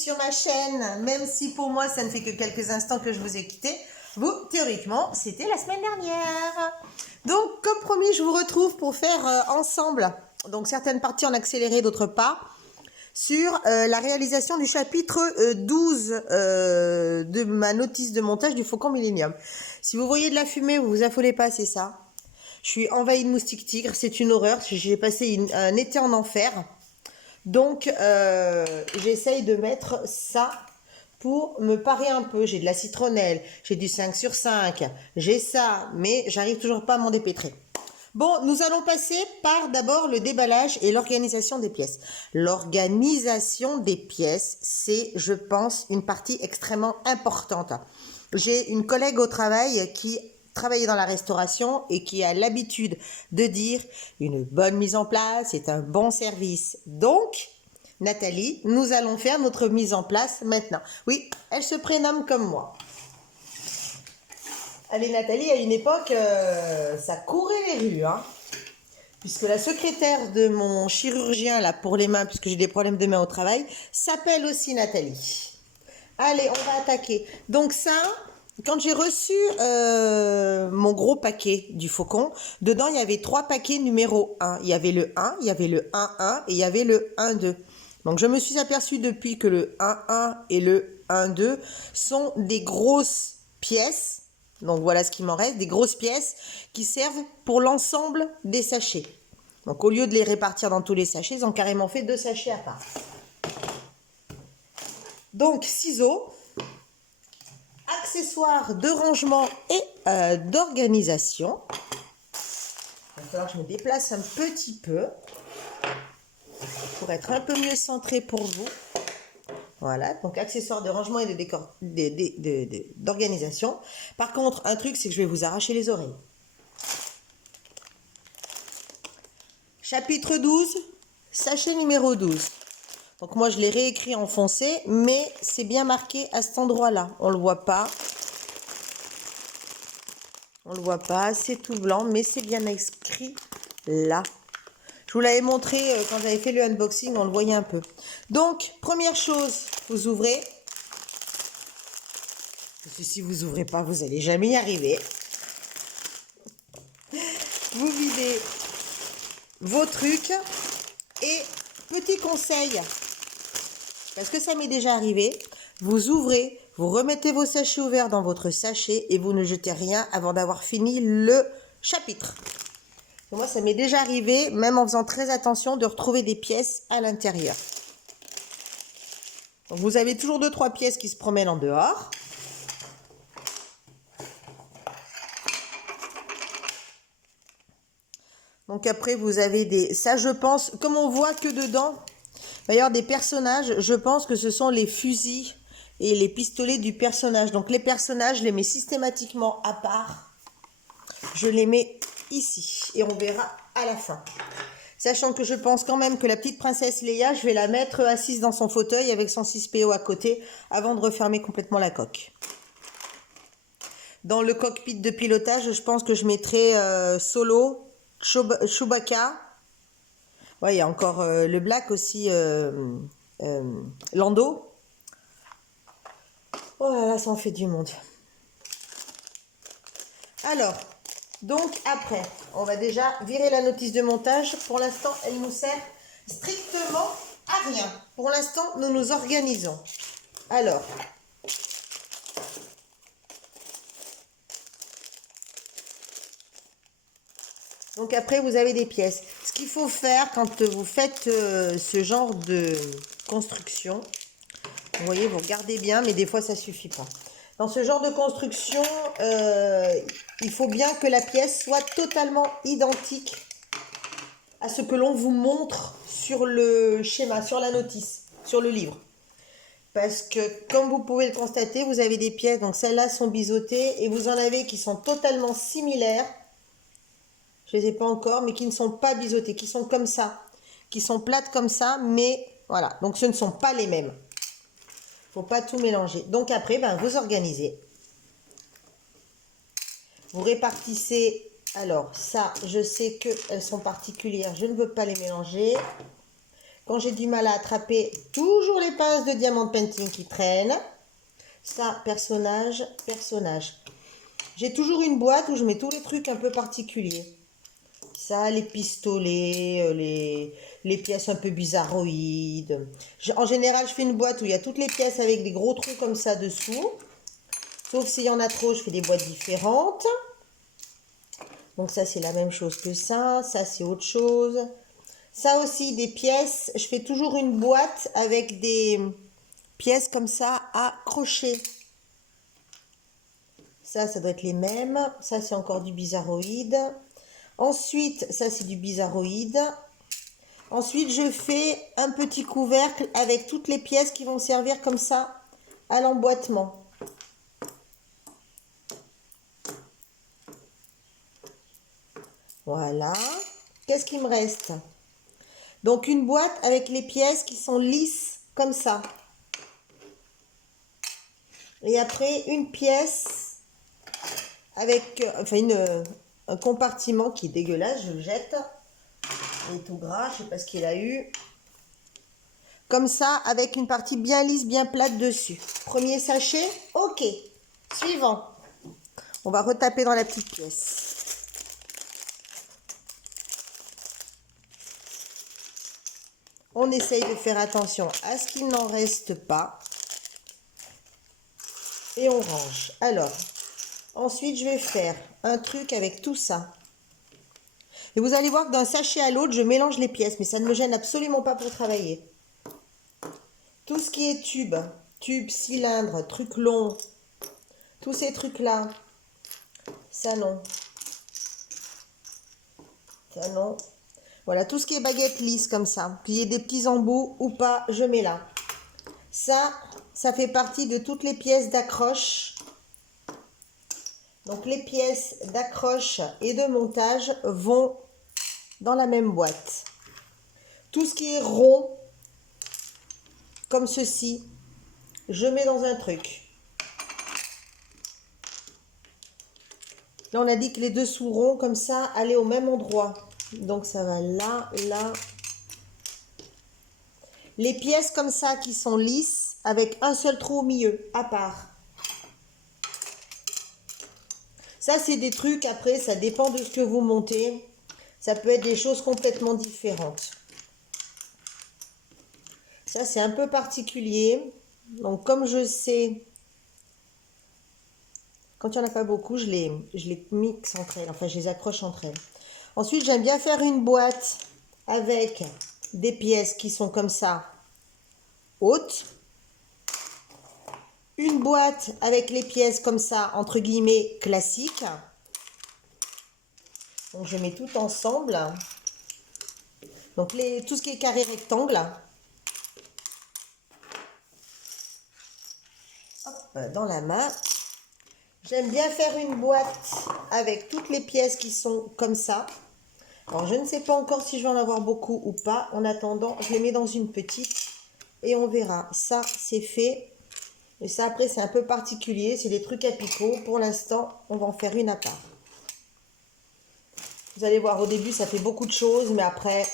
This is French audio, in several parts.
sur ma chaîne, même si pour moi ça ne fait que quelques instants que je vous ai quitté. Vous, théoriquement, c'était la semaine dernière. Donc, comme promis, je vous retrouve pour faire ensemble, donc certaines parties en accéléré, d'autres pas, sur la réalisation du chapitre 12 de ma notice de montage du Faucon Millenium. Si vous voyez de la fumée, vous vous affolez pas, c'est ça. Je suis envahie de moustiques tigres, c'est une horreur, j'ai passé un été en enfer. Donc, j'essaye de mettre ça pour me parer un peu. J'ai de la citronnelle, j'ai du 5 sur 5, j'ai ça, mais j'arrive toujours pas à m'en dépêtrer. Bon, nous allons passer par d'abord le déballage et l'organisation des pièces. L'organisation des pièces, c'est, je pense, une partie extrêmement importante. J'ai une collègue au travail qui travaillait dans la restauration et qui a l'habitude de dire une bonne mise en place est un bon service. Donc, Nathalie, nous allons faire notre mise en place maintenant. Oui, elle se prénomme comme moi. Allez, Nathalie, à une époque, ça courait les rues, hein. Puisque la secrétaire de mon chirurgien, là, pour les mains, puisque j'ai des problèmes de mains au travail, s'appelle aussi Nathalie. Allez, on va attaquer. Donc ça, quand j'ai reçu mon gros paquet du Faucon, dedans, il y avait 3 paquets numéro 1. Il y avait le 1, il y avait le 1-1 et il y avait le 1-2. Donc, je me suis aperçue depuis que le 1-1 et le 1-2 sont des grosses pièces. Donc, voilà ce qui m'en reste, des grosses pièces qui servent pour l'ensemble des sachets. Donc, au lieu de les répartir dans tous les sachets, ils ont carrément fait 2 sachets à part. Donc, ciseaux, accessoires de rangement et d'organisation. Il va falloir que je me déplace un petit peu pour être un peu mieux centré pour vous. Voilà, donc accessoires de rangement et d'organisation. Par contre, un truc, c'est que je vais vous arracher les oreilles. Chapitre 12, sachet numéro 12. Donc moi, je l'ai réécrit en foncé, mais c'est bien marqué à cet endroit-là. On ne le voit pas. On ne le voit pas, c'est tout blanc, mais c'est bien inscrit là. Je vous l'avais montré quand j'avais fait le unboxing, on le voyait un peu. Donc, première chose, vous ouvrez. Parce que si vous ouvrez pas, vous n'allez jamais y arriver. Vous videz vos trucs. Et petit conseil, parce que ça m'est déjà arrivé, vous ouvrez, vous remettez vos sachets ouverts dans votre sachet et vous ne jetez rien avant d'avoir fini le chapitre. Et moi, ça m'est déjà arrivé, même en faisant très attention, de retrouver des pièces à l'intérieur. Donc, vous avez toujours 2-3 pièces qui se promènent en dehors. Donc après, vous avez des... Ça, je pense, comme on voit que dedans, il va y avoir des personnages. Je pense que ce sont les fusils et les pistolets du personnage. Donc les personnages, je les mets systématiquement à part. Je les mets ici et on verra à la fin. Sachant que je pense quand même que la petite princesse Leia, je vais la mettre assise dans son fauteuil avec son 6PO à côté avant de refermer complètement la coque. Dans le cockpit de pilotage, je pense que je mettrai Solo, Chewbacca. Ouais, il y a encore le Black aussi, Lando. Oh là là, ça en fait du monde. Alors, donc après, on va déjà virer la notice de montage. Pour l'instant, elle nous sert strictement à rien. Pour l'instant, nous nous organisons. Alors, donc après, vous avez des pièces. Ce qu'il faut faire quand vous faites ce genre de construction, vous voyez, vous regardez bien, mais des fois, ça ne suffit pas. Dans ce genre de construction, il faut bien que la pièce soit totalement identique à ce que l'on vous montre sur le schéma, sur la notice, sur le livre. Parce que, comme vous pouvez le constater, vous avez des pièces, donc celles-là sont biseautées, et vous en avez qui sont totalement similaires. Je ne les ai pas encore, mais qui ne sont pas biseautées, qui sont comme ça, qui sont plates comme ça, mais voilà, donc ce ne sont pas les mêmes. Il ne faut pas tout mélanger. Donc après, ben, vous organisez. Vous alors ça, je sais qu'elles sont particulières, je ne veux pas les mélanger. quand j'ai du mal à attraper, toujours les pinces de Diamond Painting qui traînent. Ça, personnage, personnage. J'ai toujours une boîte où je mets tous les trucs un peu particuliers. Ça, les pistolets, les pièces un peu bizarroïdes. En général, je fais une boîte où il y a toutes les pièces avec des gros trous comme ça dessous. Sauf s'il y en a trop, je fais des boîtes différentes. Donc ça, c'est la même chose que ça. Ça, c'est autre chose. Ça aussi, des pièces. Je fais toujours une boîte avec des pièces comme ça à crochet. Ça doit être les mêmes. Ça, c'est encore du bizarroïde. Ensuite, ça, c'est du bizarroïde. Ensuite, je fais un petit couvercle avec toutes les pièces qui vont servir comme ça à l'emboîtement. Voilà. Qu'est-ce qui me reste? Donc, une boîte avec les pièces qui sont lisses comme ça. Et après, une pièce avec un compartiment qui est dégueulasse, je le jette. Il est tout gras, je ne sais pas ce qu'il a eu. Comme ça, avec une partie bien lisse, bien plate dessus. Premier sachet, ok. Suivant. On va retaper dans la petite pièce. On essaye de faire attention à ce qu'il n'en reste pas. Et on range. Alors, ensuite, je vais faire un truc avec tout ça. Et vous allez voir que d'un sachet à l'autre, je mélange les pièces. Mais ça ne me gêne absolument pas pour travailler. Tout ce qui est tube, cylindre, truc long, tous ces trucs-là, ça non. Ça non. Voilà, tout ce qui est baguette lisse comme ça. Qu'il y ait des petits embouts ou pas, je mets là. Ça fait partie de toutes les pièces d'accroche. Donc les pièces d'accroche et de montage vont dans la même boîte. Tout ce qui est rond, comme ceci, je mets dans un truc. Là, on a dit que les dessous ronds, comme ça, allaient au même endroit. Donc, ça va là, là. Les pièces comme ça qui sont lisses, avec un seul trou au milieu, à part. Ça, c'est des trucs, après, ça dépend de ce que vous montez. Ça peut être des choses complètement différentes. Ça, c'est un peu particulier. Donc, comme je sais, quand il n'y en a pas beaucoup, je les mixe entre elles. Enfin, je les accroche entre elles. Ensuite, j'aime bien faire une boîte avec des pièces qui sont comme ça, hautes. Une boîte avec les pièces comme ça, entre guillemets, classiques. Donc, je mets tout ensemble. Donc, tout ce qui est carré rectangle. Hop, dans la main. J'aime bien faire une boîte avec toutes les pièces qui sont comme ça. Alors, je ne sais pas encore si je vais en avoir beaucoup ou pas. En attendant, je les mets dans une petite et on verra. Ça, c'est fait. Et ça, après, c'est un peu particulier. C'est des trucs à picot. Pour l'instant, on va en faire une à part. Vous allez voir, au début, ça fait beaucoup de choses. Mais après,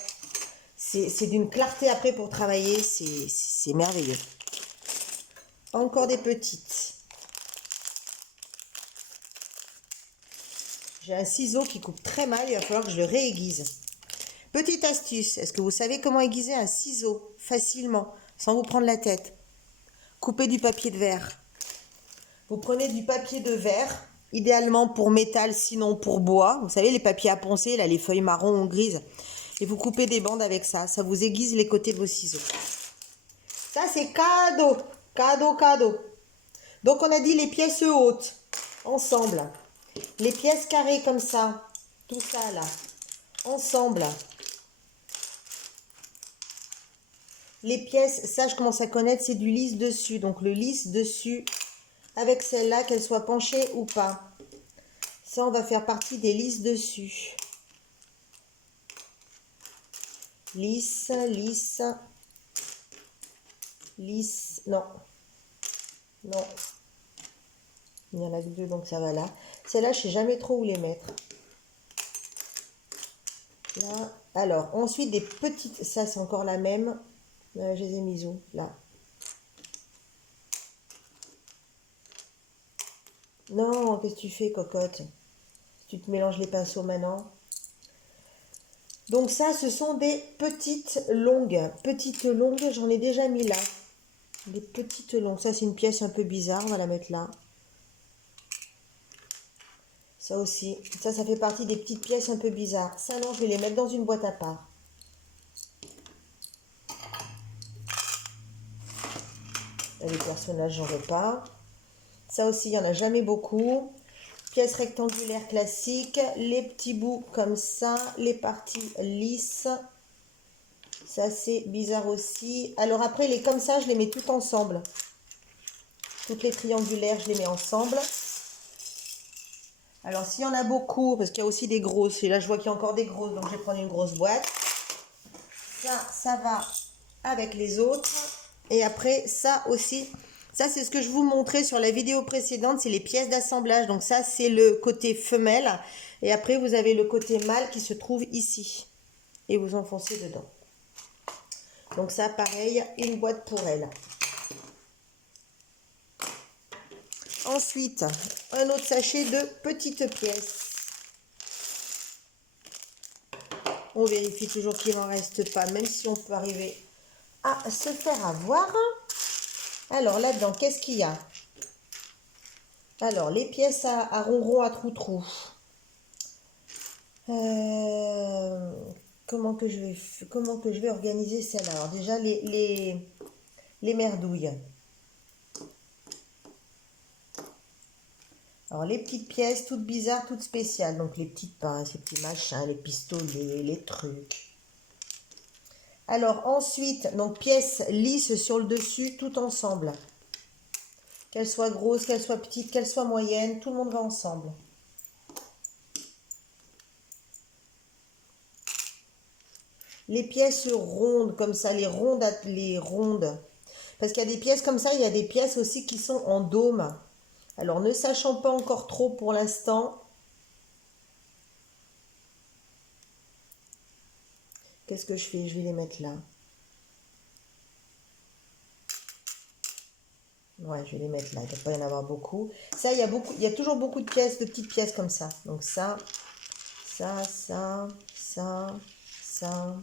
c'est d'une clarté après pour travailler. C'est merveilleux. Encore des petites. J'ai un ciseau qui coupe très mal. Il va falloir que je le réaiguise. Petite astuce. Est-ce que vous savez comment aiguiser un ciseau facilement, sans vous prendre la tête? Coupez du papier de verre. Vous prenez du papier de verre, idéalement pour métal, sinon pour bois. Vous savez, les papiers à poncer, là, les feuilles marron ou grises. Et vous coupez des bandes avec ça. Ça vous aiguise les côtés de vos ciseaux. Ça, c'est cadeau. Cadeau, cadeau. Donc, on a dit les pièces hautes, ensemble. Les pièces carrées comme ça. Tout ça, là. Ensemble. Les pièces, ça, je commence à connaître, c'est du lisse dessus. Donc, le lisse dessus, avec celle-là, qu'elle soit penchée ou pas. Ça, on va faire partie des lisses dessus. Lisse, lisse, lisse. Non. Non. Il y en a que deux, donc ça va là. Celle-là, je ne sais jamais trop où les mettre. Là, Alors, ensuite, des petites... Ça, c'est encore la même. Je les ai mises où? Là. Non, qu'est-ce que tu fais, cocotte? Tu te mélanges les pinceaux maintenant. Donc ça, ce sont des petites longues. Petites longues, j'en ai déjà mis là. Des petites longues. Ça, c'est une pièce un peu bizarre. On va la mettre là. Ça aussi. Ça fait partie des petites pièces un peu bizarres. Ça, non, je vais les mettre dans une boîte à part. Là, les personnages, j'en veux pas. Ça aussi, il n'y en a jamais beaucoup. Pièces rectangulaires classiques. Les petits bouts comme ça. Les parties lisses. Ça, c'est bizarre aussi. Alors après, les comme ça, je les mets toutes ensemble. Toutes les triangulaires, je les mets ensemble. Alors, s'il y en a beaucoup, parce qu'il y a aussi des grosses, et là, je vois qu'il y a encore des grosses, donc je vais prendre une grosse boîte. Ça va avec les autres. Et après, ça aussi, ça, c'est ce que je vous montrais sur la vidéo précédente, c'est les pièces d'assemblage. Donc ça, c'est le côté femelle. Et après, vous avez le côté mâle qui se trouve ici. Et vous enfoncez dedans. Donc ça, pareil, une boîte pour elle. Ensuite, un autre sachet de petites pièces. On vérifie toujours qu'il n'en reste pas, même si on peut arriver à se faire avoir. Alors là-dedans, qu'est-ce qu'il y a? Alors, les pièces à ronron, à trou-trou. Comment que je vais organiser celle-là? Alors déjà, les merdouilles. Alors, les petites pièces, toutes bizarres, toutes spéciales. Donc, les petites pinces, les petits machins, les pistolets, les trucs. Alors, ensuite, donc, pièces lisses sur le dessus, tout ensemble. Qu'elles soient grosses, qu'elles soient petites, qu'elles soient moyennes, tout le monde va ensemble. Les pièces rondes, comme ça, les rondes. Parce qu'il y a des pièces comme ça, il y a des pièces aussi qui sont en dôme. Alors, ne sachant pas encore trop pour l'instant, qu'est-ce que je fais? Je vais les mettre là. Ouais, je vais les mettre là. Il ne doit pas y en avoir beaucoup. Ça, il y a toujours beaucoup de pièces, de petites pièces comme ça. Donc ça, ça, ça, ça, ça,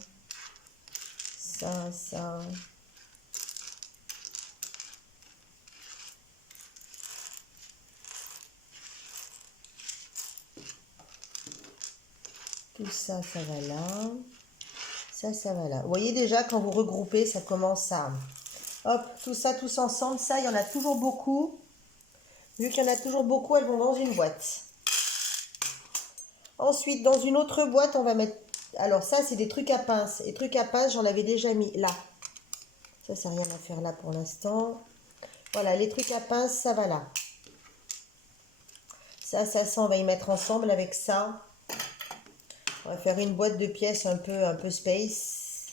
ça, ça. Tout ça, ça va là. Ça va là. Vous voyez déjà, quand vous regroupez, ça commence à... Hop, tout ça, tous ensemble. Ça, il y en a toujours beaucoup. Vu qu'il y en a toujours beaucoup, elles vont dans une boîte. Ensuite, dans une autre boîte, on va mettre... Alors ça, c'est des trucs à pince. Et trucs à pince, j'en avais déjà mis là. Ça n'a rien à faire là pour l'instant. Voilà, les trucs à pince, ça va là. Ça, on va y mettre ensemble avec ça. On va faire une boîte de pièces un peu space.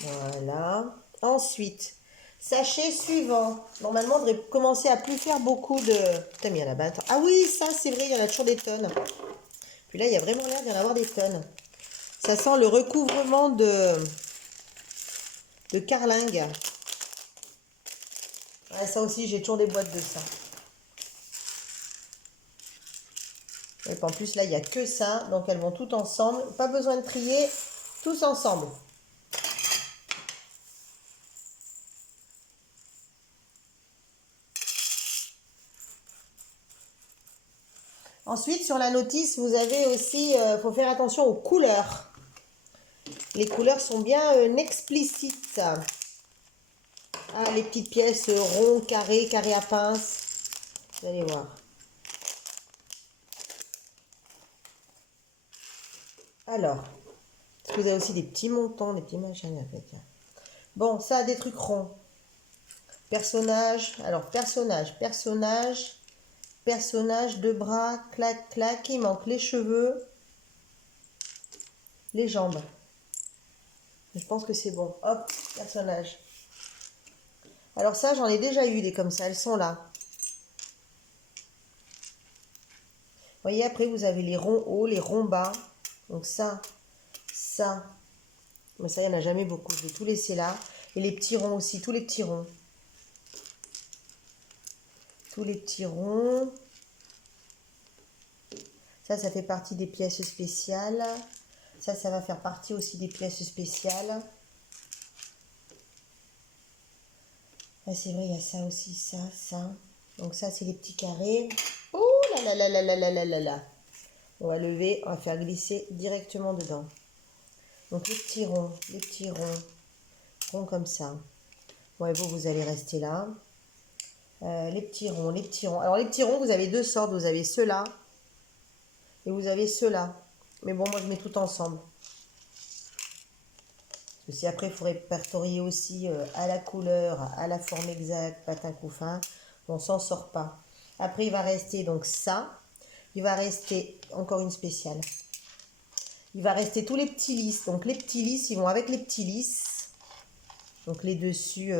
Voilà. Ensuite, sachet suivant. Normalement, on devrait commencer à plus faire beaucoup de... Putain, mais il y en a 20. Ah oui, ça, c'est vrai, il y en a toujours des tonnes. Puis là, il y a vraiment l'air d'y en avoir des tonnes. Ça sent le recouvrement de carlingue. Ouais, ça aussi, j'ai toujours des boîtes de ça. Et puis en plus, là, il n'y a que ça. Donc, elles vont toutes ensemble. Pas besoin de trier. Tous ensemble. Ensuite, sur la notice, vous avez aussi... faut faire attention aux couleurs. Les couleurs sont bien explicites. Ah, les petites pièces ronds, carrés, carrés à pince. Vous allez voir. Alors, parce que vous avez aussi des petits montants, des petits machins. Bon, ça a des trucs ronds. Personnage. Alors, personnage, deux bras, clac, clac. Il manque les cheveux, les jambes. Je pense que c'est bon. Hop, personnage. Alors ça, j'en ai déjà eu des comme ça. Elles sont là. voyez, après, vous avez les ronds hauts, les ronds bas. Donc ça. Mais ça, il n'y en a jamais beaucoup. Je vais tout laisser là. Et les petits ronds aussi, tous les petits ronds. Tous les petits ronds. Ça fait partie des pièces spéciales. Ça va faire partie aussi des pièces spéciales. Ah, c'est vrai, il y a ça aussi, ça. Donc ça, c'est les petits carrés. Oh là là là là là là là là. On va lever, on va faire glisser directement dedans. Donc les petits ronds, ronds comme ça. Bon, et vous allez rester là. Les petits ronds. Alors les petits ronds, vous avez deux sortes. Vous avez ceux-là et vous avez ceux-là. Mais bon, moi je mets tout ensemble. Parce que si après il faut répertorier aussi à la couleur, à la forme exacte, patin couffin, on s'en sort pas. Après il va rester donc ça. Il va rester encore une spéciale. Il va rester tous les petits lisses. Donc les petits lisses, ils vont avec les petits lisses. Donc les dessus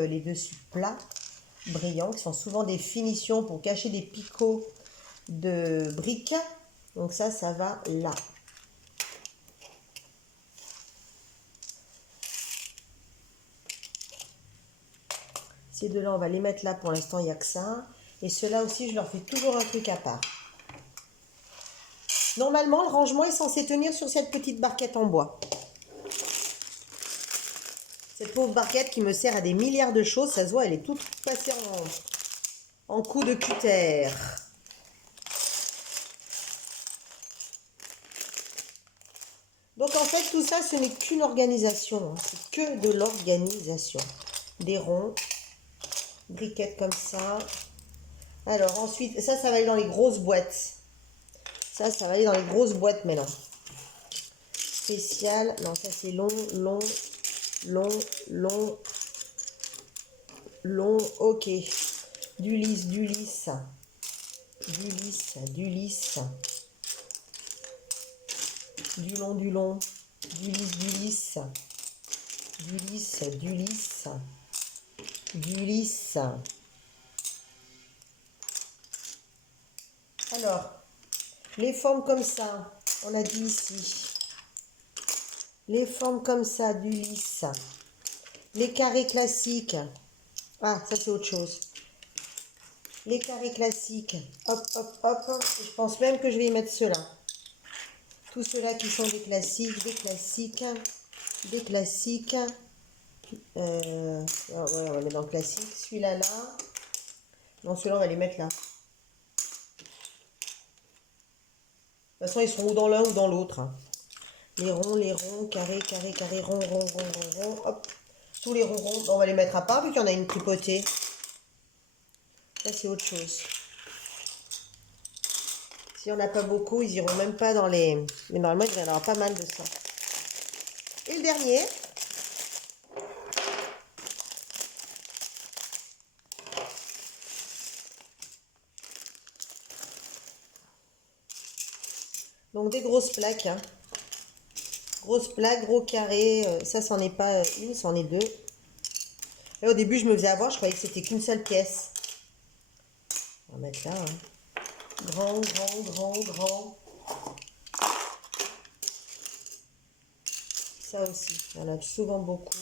plats, brillants, qui sont souvent des finitions pour cacher des picots de briques. Donc ça va là. Ces deux-là, on va les mettre là. Pour l'instant, il n'y a que ça. Et ceux-là aussi, je leur fais toujours un truc à part. Normalement, le rangement est censé tenir sur cette petite barquette en bois. Cette pauvre barquette qui me sert à des milliards de choses, ça se voit, elle est toute passée en coup de cutter. Donc en fait, tout ça, ce n'est qu'une organisation. C'est que de l'organisation. Des ronds, briquettes comme ça. Alors ensuite, ça va aller dans les grosses boîtes. Ça va aller dans les grosses boîtes maintenant. Spécial. Non, ça c'est long. Ok. Du lisse. Du lisse. Du long. Du lisse. Alors, les formes comme ça, on a dit ici. Les formes comme ça, du lisse. Les carrés classiques. Ah, ça c'est autre chose. Les carrés classiques. Hop. Je pense même que je vais y mettre ceux-là. Tous ceux-là qui sont des classiques. Ouais, on va mettre dans le classique. Celui-là, là. Non, celui-là, on va les mettre là. De toute façon, ils sont ou dans l'un ou dans l'autre. Les ronds, carrés, rond. Hop. Tous les ronds. On va les mettre à part vu qu'il y en a une tripotée. Ça, c'est autre chose. S'il n'y en a pas beaucoup, ils iront même pas dans les... Mais normalement, il y en aura pas mal de ça. Et le dernier. Donc des grosses plaques. Hein. Grosses plaques, gros carrés. Ça, c'en est pas une, c'en est deux. Et au début, je me faisais avoir, je croyais que c'était qu'une seule pièce. On va mettre là. Hein. Grand. Ça aussi, il y en a souvent beaucoup.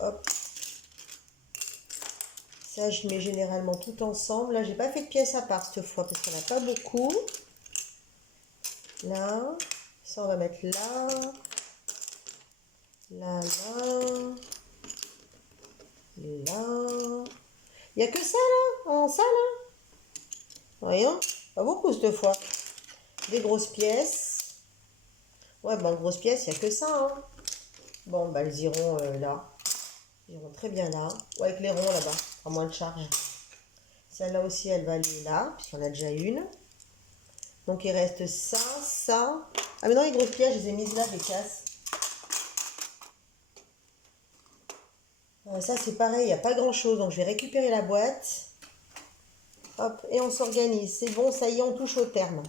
Hop. Ça, je mets généralement tout ensemble. Là, j'ai pas fait de pièces à part cette fois parce qu'on n'a pas beaucoup. Là. Ça, on va mettre là. Là. Il n'y a que ça, là. En ça, là. Rien. Pas beaucoup cette fois. Des grosses pièces. Ouais, ben, grosses pièces, il n'y a que ça, hein. Bon, bah, elles iront là. Ils iront très bien là. Ou avec les ronds là-bas, à moins de charge. Celle-là aussi, elle va aller là, puisqu'il y en a déjà une. Donc, il reste ça. Ah, mais non, les grosses pièces, je les ai mises là, je les casse. Ça, c'est pareil, il n'y a pas grand-chose. Donc, je vais récupérer la boîte. Hop, et on s'organise. C'est bon, ça y est, on touche au terme.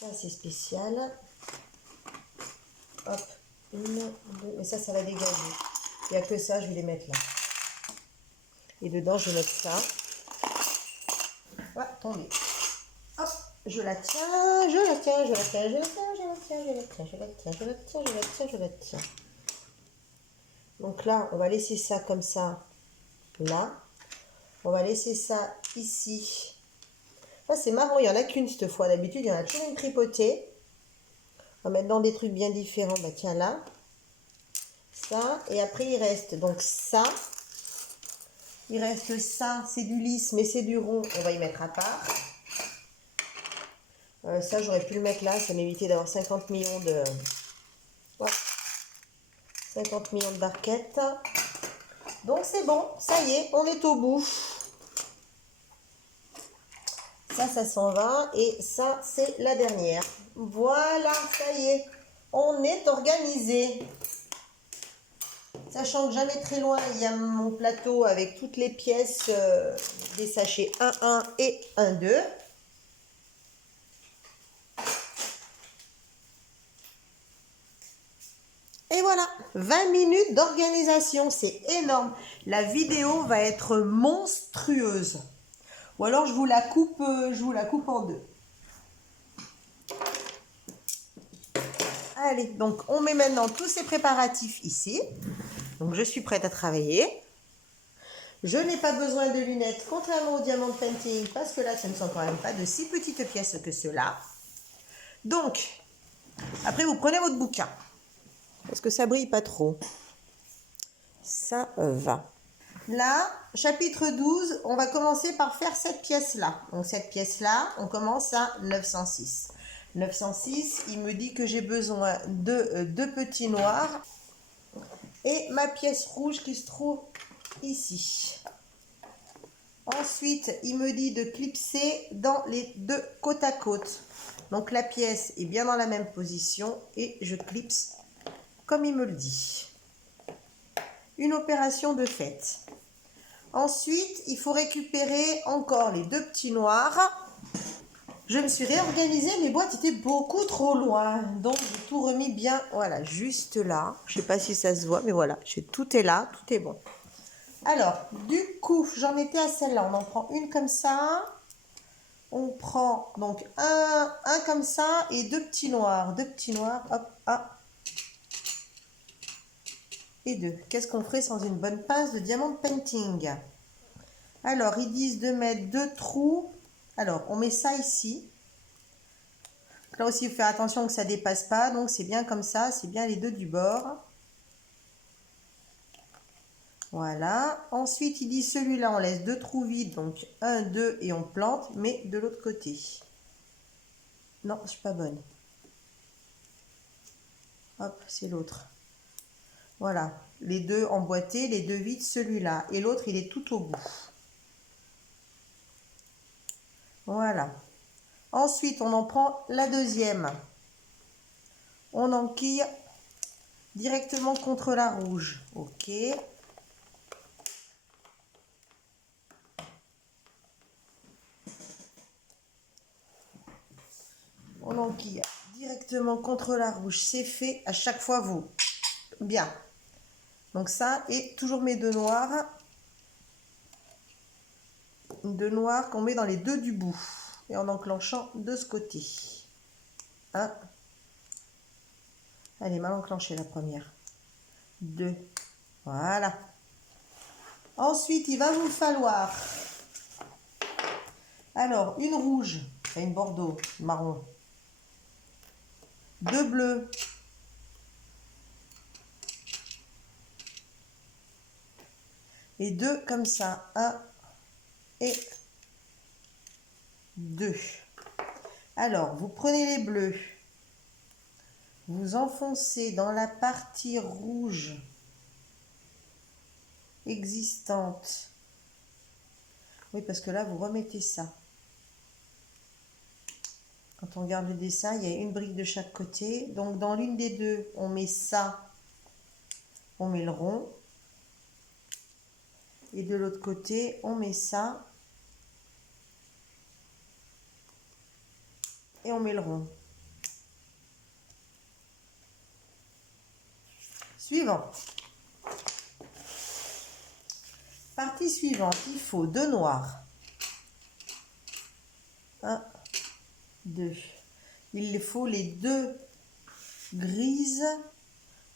Ça, c'est spécial. Hop, Une, deux, mais ça va dégager. Il n'y a que ça, je vais les mettre là. Et dedans, je vais mettre ça. Voilà, tombé. Hop, je la tiens, je la tiens, je la tiens, je la tiens, je la tiens, je la tiens, je la tiens, je la tiens, je la tiens, je la tiens. Donc là, on va laisser ça comme ça, là. On va laisser ça ici. Là, c'est marrant, il n'y en a qu'une cette fois. D'habitude, il y en a toujours une tripotée. On va mettre dans des trucs bien différents. Bah tiens, là. Ça. Et après, il reste donc ça. Il reste ça. C'est du lisse, mais c'est du rond. On va y mettre à part. Ça, j'aurais pu le mettre là. Ça m'évitait d'avoir 50 millions de... Ouais. 50 millions de barquettes. Donc, c'est bon. Ça y est, on est au bout. Ça s'en va. Et ça, c'est la dernière. Voilà, ça y est. On est organisé. Sachant que jamais très loin, il y a mon plateau avec toutes les pièces des sachets 1-1 et 1-2. Et voilà, 20 minutes d'organisation, c'est énorme. La vidéo va être monstrueuse. Ou alors je vous la coupe en deux. Allez, donc on met maintenant tous ces préparatifs ici. Donc je suis prête à travailler. Je n'ai pas besoin de lunettes, contrairement au diamant painting, parce que là, ce ne sont quand même pas de si petites pièces que cela. Donc, après, vous prenez votre bouquin. Parce que ça brille pas trop. Ça va. Là, chapitre 12, on va commencer par faire cette pièce-là. Donc, cette pièce-là, on commence à 906. 906, il me dit que j'ai besoin de deux petits noirs et ma pièce rouge qui se trouve ici. Ensuite, il me dit de clipser dans les deux côte à côte. Donc, la pièce est bien dans la même position et je clipse comme il me le dit. Une opération de fait. Ensuite, il faut récupérer encore les deux petits noirs. Je me suis réorganisée, mes boîtes étaient beaucoup trop loin. Donc, j'ai tout remis bien, voilà, juste là. Je ne sais pas si ça se voit, mais voilà, tout est là, tout est bon. Alors, du coup, j'en étais à celle-là. On en prend une comme ça. On prend donc un comme ça et deux petits noirs. Deux petits noirs, hop, hop. Et deux. Qu'est-ce qu'on ferait sans une bonne pince de diamant painting? Alors, ils disent de mettre deux trous. Alors, on met ça ici. Là aussi, il faut faire attention que ça ne dépasse pas. Donc, c'est bien comme ça. C'est bien les deux du bord. Voilà. Ensuite, il dit celui-là, on laisse deux trous vides. Donc, un, deux et on plante. Mais de l'autre côté. Non, je suis pas bonne. Hop, c'est l'autre. Voilà. Les deux emboîtés, les deux vides, celui-là. Et l'autre, il est tout au bout. Voilà. Ensuite, on en prend la deuxième. On enquille directement contre la rouge. Ok. On enquille directement contre la rouge. C'est fait. À chaque fois, vous. Bien. Donc ça, et toujours mes deux noirs. Deux noirs qu'on met dans les deux du bout. Et en enclenchant de ce côté. Un. Elle est mal enclenchée la première. Deux. Voilà. Ensuite, il va vous falloir, alors, une rouge, et une bordeaux, marron. Deux bleus. Et deux comme ça. Un et deux. Alors, vous prenez les bleus. Vous enfoncez dans la partie rouge existante. Oui, parce que là, vous remettez ça. Quand on regarde le dessin, il y a une brique de chaque côté. Donc, dans l'une des deux, on met ça. On met le rond. Et de l'autre côté, on met ça. Et on met le rond. Suivant. Partie suivante, il faut 2 noirs. 1, 2. Il faut les 2 grises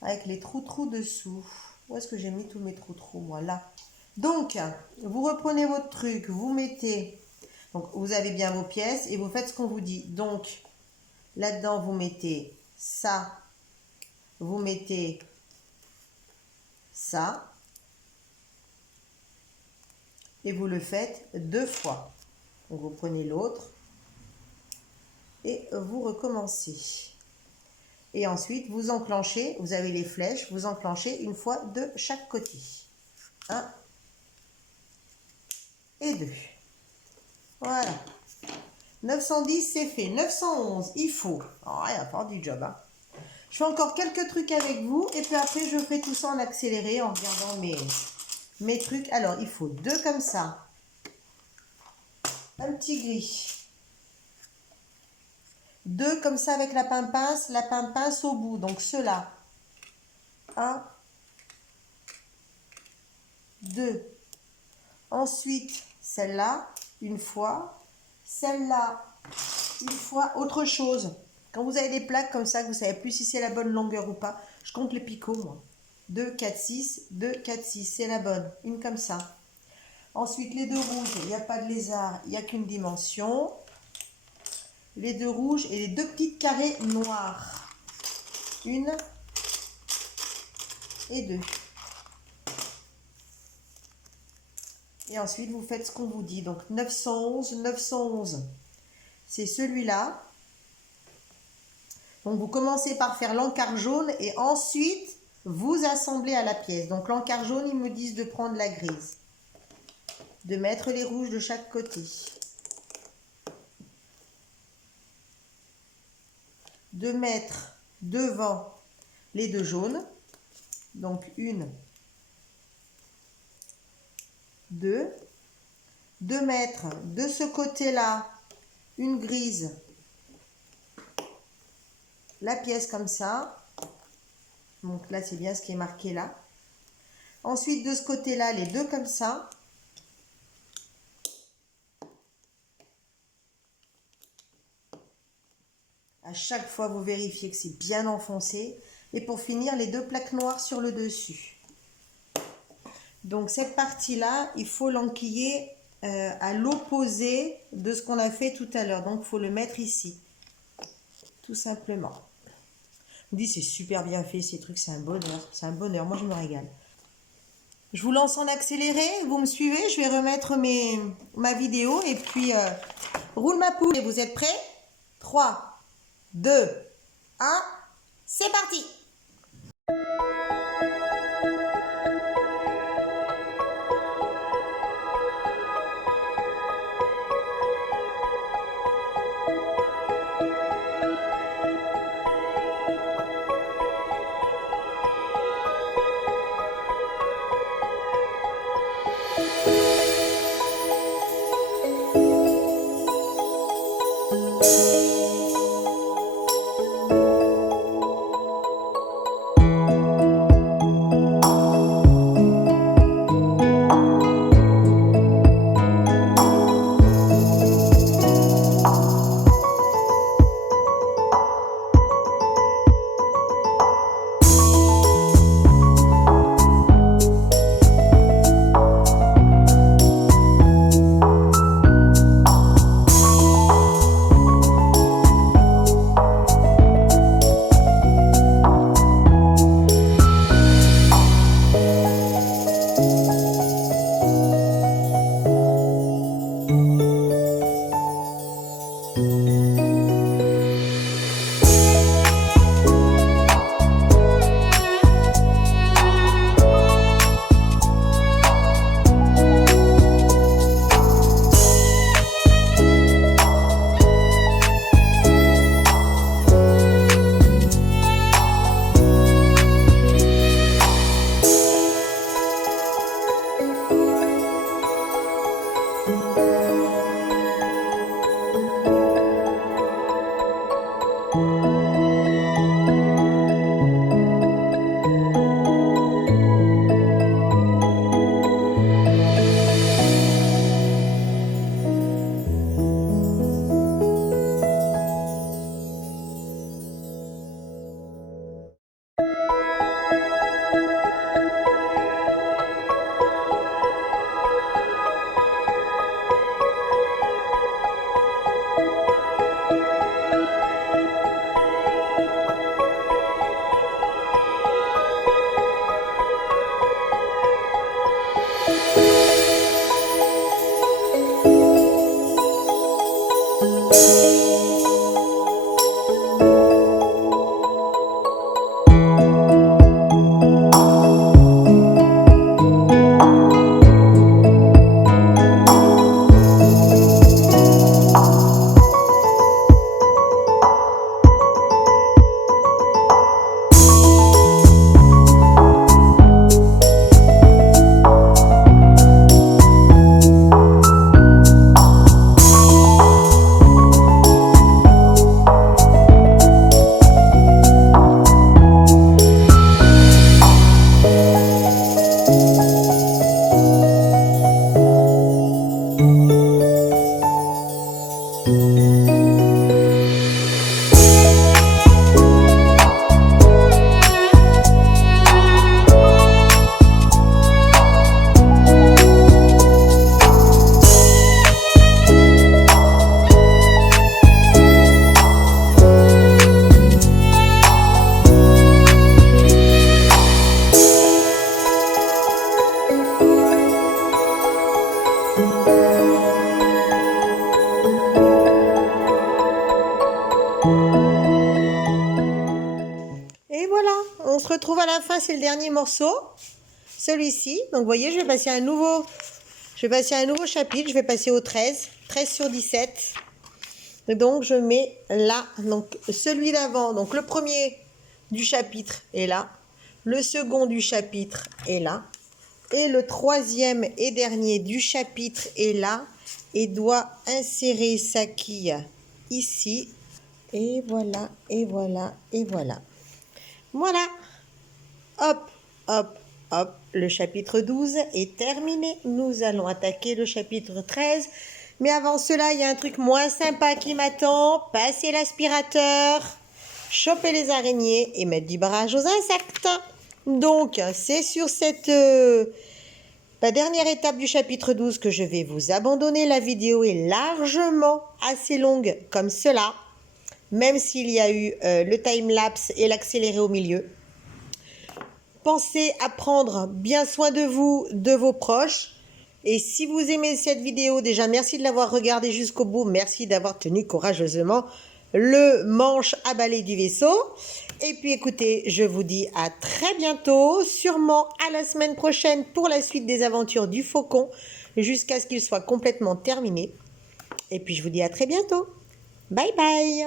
avec les trous dessous. Où est-ce que j'ai mis tous mes trous moi? Là. Donc, vous reprenez votre truc, vous mettez... Donc, vous avez bien vos pièces et vous faites ce qu'on vous dit. Donc, là-dedans, vous mettez ça. Vous mettez ça. Et vous le faites 2 fois. Donc, vous prenez l'autre. Et vous recommencez. Et ensuite, vous enclenchez. Vous avez les flèches. Vous enclenchez une fois de chaque côté. 1 et 2. Voilà. 910, c'est fait. 911, il faut... Oh, il va faire du job. Hein. Je fais encore quelques trucs avec vous. Et puis après, je fais tout ça en accéléré en regardant mes trucs. Alors, il faut 2 comme ça. Un petit gris. 2 comme ça avec la pince au bout. Donc, ceux-là. 1, 2. Ensuite, celle-là, une fois. Celle-là, une fois. Autre chose. Quand vous avez des plaques comme ça, que vous ne savez plus si c'est la bonne longueur ou pas, je compte les picots, moi. 2, 4, 6, 2, 4, 6. C'est la bonne. Une comme ça. Ensuite, les 2 rouges, il n'y a pas de lézard, il n'y a qu'une dimension. Les 2 rouges et les 2 petites carrés noirs. 1 et 2. Et ensuite, vous faites ce qu'on vous dit. Donc, 911, 911. C'est celui-là. Donc, vous commencez par faire l'encart jaune et ensuite, vous assemblez à la pièce. Donc, l'encart jaune, ils me disent de prendre la grise. De mettre les rouges de chaque côté. De mettre devant les 2 jaunes. Donc, 1, 2. De mettre de ce côté-là une grise. La pièce comme ça. Donc là, c'est bien ce qui est marqué là. Ensuite, de ce côté-là, les 2 comme ça. À chaque fois, vous vérifiez que c'est bien enfoncé. Et pour finir, les 2 plaques noires sur le dessus. Donc, cette partie-là, il faut l'enquiller à l'opposé de ce qu'on a fait tout à l'heure. Donc, il faut le mettre ici. Tout simplement. Je me dis, c'est super bien fait, ces trucs, c'est un bonheur. C'est un bonheur, moi je me régale. Je vous lance en accéléré, vous me suivez, je vais remettre ma vidéo et puis roule ma poule. Et vous êtes prêts? 3, 2, 1, c'est parti! retrouve à la fin, c'est le dernier morceau. Celui-ci. Donc, vous voyez, je vais passer à un nouveau chapitre. Je vais passer au 13. 13 sur 17. Et donc, je mets là. Donc, celui d'avant. Donc, le premier du chapitre est là. Le second du chapitre est là. Et le troisième et dernier du chapitre est là. Et doit insérer sa quille ici. Et voilà, et voilà, et voilà. Voilà. Hop, hop, hop. Le chapitre 12 est terminé. Nous allons attaquer le chapitre 13. Mais avant cela, il y a un truc moins sympa qui m'attend. Passer l'aspirateur, choper les araignées et mettre du barrage aux insectes. Donc, c'est sur cette dernière étape du chapitre 12 que je vais vous abandonner. La vidéo est largement assez longue comme cela, même s'il y a eu le time-lapse et l'accéléré au milieu. Pensez à prendre bien soin de vous, de vos proches. Et si vous aimez cette vidéo, déjà merci de l'avoir regardée jusqu'au bout. Merci d'avoir tenu courageusement le manche à balai du vaisseau. Et puis écoutez, je vous dis à très bientôt, sûrement à la semaine prochaine pour la suite des aventures du faucon, jusqu'à ce qu'il soit complètement terminé. Et puis je vous dis à très bientôt. Bye bye.